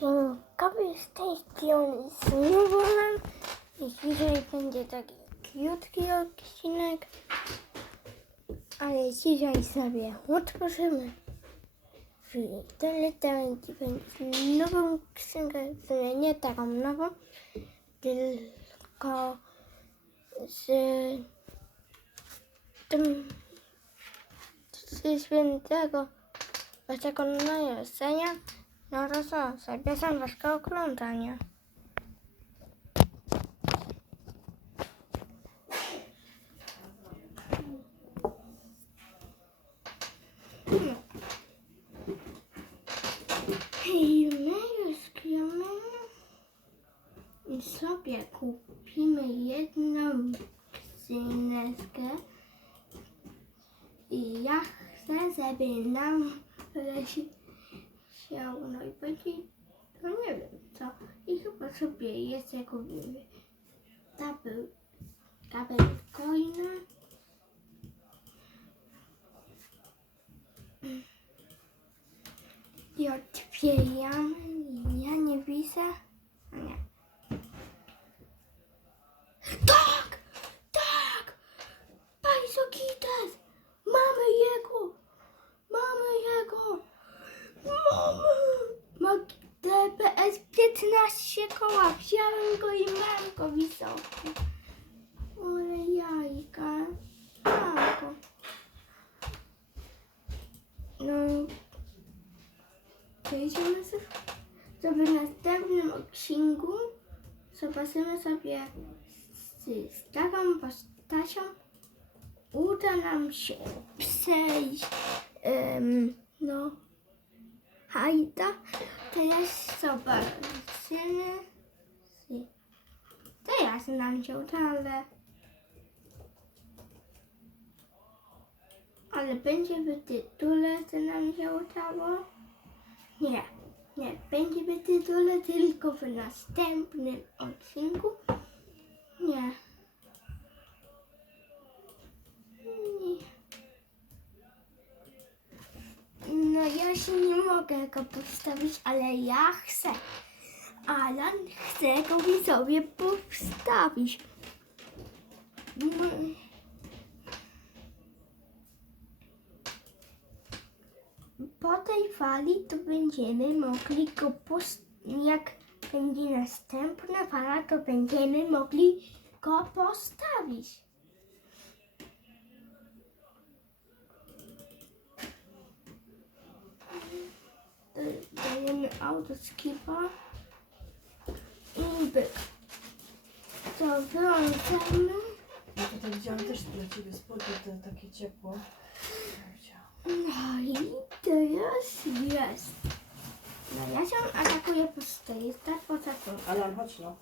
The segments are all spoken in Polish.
Dziękuję z tej strony Snowbolan. I dzisiaj będzie taki krótki odcinek. Ale dzisiaj sobie odpoczymy. W Teletanki będzie nową księgę, sumie nie taką nową, tylko z tym z świętego Waszego Narodzenia. No to co, zapraszam Was do oglądania. I sobie kupimy jedną księżkę i ja chcę, żeby nam leci się, no i będzie, no nie wiem co. I chyba sobie jeszcze kupimy tabel, tabel coina. I otwieram. Ja nie widzę. 15 koła. Wziąłem go i mam go wysoki. Ale jajka. Go. No. Przejdziemy sobie sobie w następnym odcinku. Zobaczymy sobie z, z taką postacią uda nam się przejść. em, no. Hajda. Teraz zobaczymy. si- Teraz nam się uda, ale... Ale będzie w tytule, co nam się udało? Nie, nie. Będzie w tytule tylko w następnym odcinku. Nie mogę go postawić, ale ja chcę. Alan chce go mi sobie postawić. Po tej fali to będziemy mogli go post- jak będzie następna fala, to będziemy mogli go postawić. Dajemy autoskipa i byk. To wyłączamy. Ja tutaj widziałam też dla ciebie spodnie, te takie ciepło. Widziałam. No i teraz jest. No ja się atakuję po stoi, tak po taką. Alan, chodź no.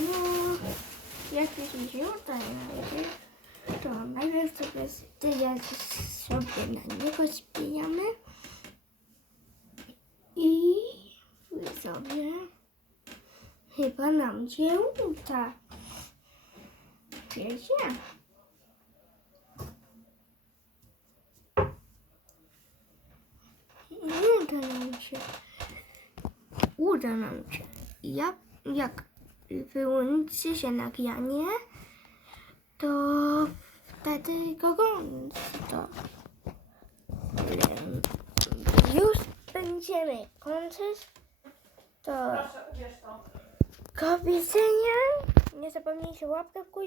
No, jak już mi się uda najpierw, to najpierw sobie tyle sobie na niego spijamy i sobie chyba nam się uda. Wiecie? Uda nam się. Uda nam się. Jak, jak wyłączy się nagranie, to wtedy go to już będziemy kończyć. To wiesz to. do widzenia. Nie zapomnijcie łapkę w górę.